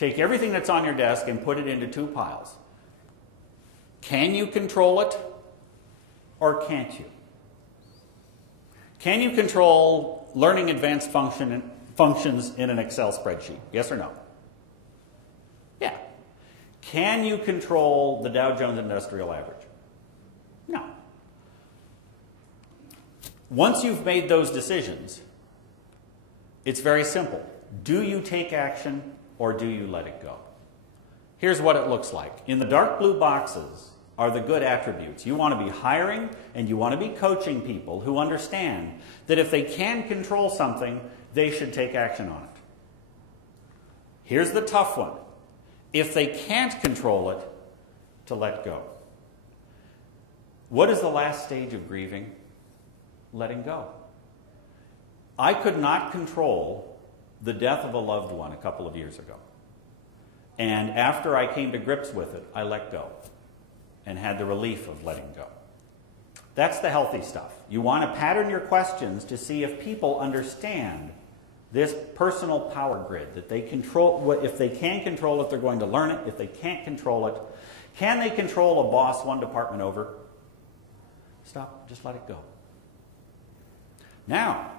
Take everything that's on your desk and put it into two piles. Can you control it or can't you? Can you control learning advanced functions in an Excel spreadsheet? Yes or no? Yeah. Can you control the Dow Jones Industrial Average? No. Once you've made those decisions, it's very simple. Do you take action or do you let it go? Here's what it looks like. In the dark blue boxes are the good attributes. You want to be hiring and you want to be coaching people who understand that if they can control something, they should take action on it. Here's the tough one. If they can't control it, to let go. What is the last stage of grieving? Letting go. I could not control the death of a loved one a couple of years ago. And after I came to grips with it, I let go and had the relief of letting go. That's the healthy stuff. You want to pattern your questions to see if people understand this personal power grid, that they control. If they can control it, they're going to learn it. If they can't control it, can they control a boss one department over? Stop, just let it go. Now,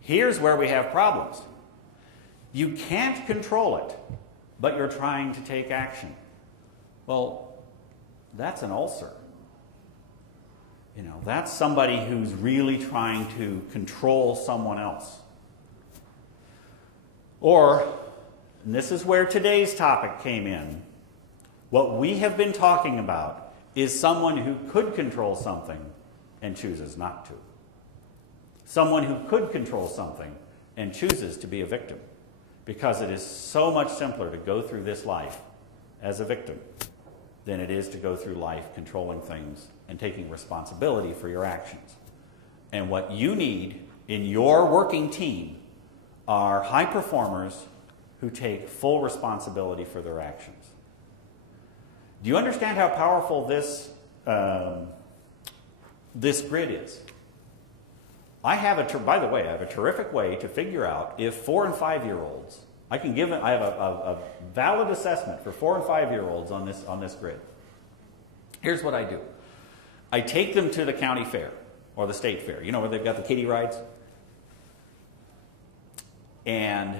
here's where we have problems. You can't control it, but you're trying to take action. Well, that's an ulcer. You know, that's somebody who's really trying to control someone else. Or, and this is where today's topic came in, what we have been talking about is someone who could control something and chooses not to. Someone who could control something and chooses to be a victim. Because it is so much simpler to go through this life as a victim than it is to go through life controlling things and taking responsibility for your actions. And what you need in your working team are high performers who take full responsibility for their actions. Do you understand how powerful this grid is? I have a terrific way to figure out if 4 and 5-year-olds, I have a valid assessment for 4 and 5-year-olds on this grid. Here's what I do. I take them to the county fair or the state fair, you know, where they've got the kiddie rides, and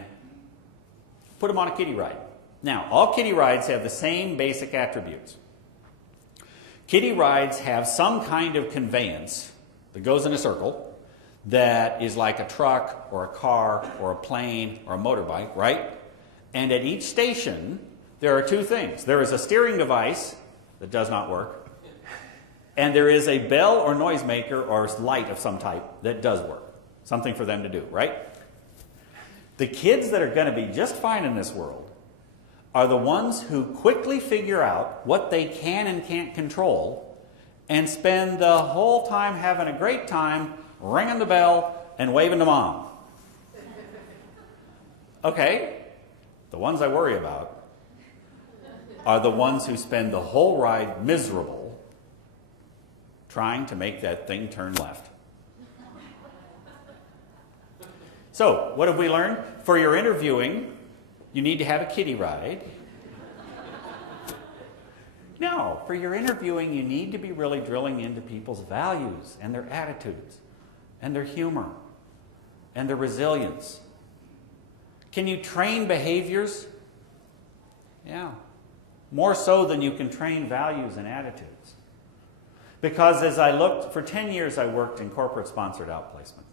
put them on a kiddie ride. Now, all kiddie rides have the same basic attributes. Kiddie rides have some kind of conveyance that goes in a circle that is like a truck or a car or a plane or a motorbike, right? And at each station, there are two things. There is a steering device that does not work, and there is a bell or noisemaker or light of some type that does work. Something for them to do, right? The kids that are going to be just fine in this world are the ones who quickly figure out what they can and can't control and spend the whole time having a great time ringing the bell and waving to mom. Okay, the ones I worry about are the ones who spend the whole ride miserable trying to make that thing turn left. So, what have we learned? For your interviewing, you need to have a kiddie ride. No, for your interviewing, you need to be really drilling into people's values and their attitudes and their humor and their resilience. Can you train behaviors? Yeah. More so than you can train values and attitudes. Because as I looked, for 10 years I worked in corporate sponsored outplacement.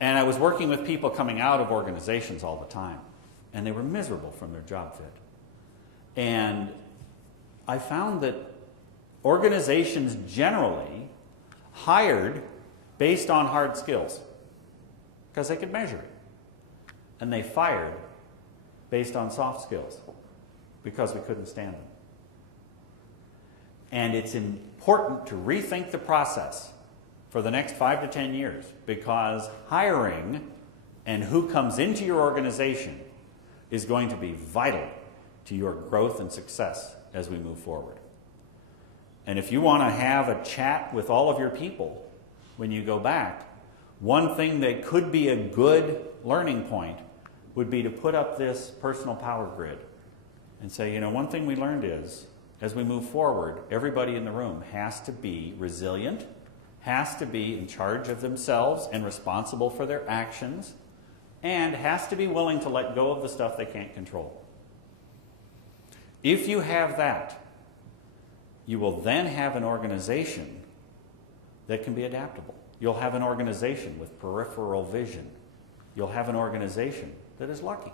And I was working with people coming out of organizations all the time. And they were miserable from their job fit. And I found that organizations generally hired based on hard skills because they could measure it. And they fired based on soft skills because we couldn't stand them. And it's important to rethink the process for the next 5 to 10 years because hiring and who comes into your organization is going to be vital to your growth and success as we move forward. And if you want to have a chat with all of your people when you go back, one thing that could be a good learning point would be to put up this personal power grid and say, you know, one thing we learned is, as we move forward, everybody in the room has to be resilient, has to be in charge of themselves and responsible for their actions, and has to be willing to let go of the stuff they can't control. If you have that, you will then have an organization that can be adaptable. You'll have an organization with peripheral vision. You'll have an organization that is lucky.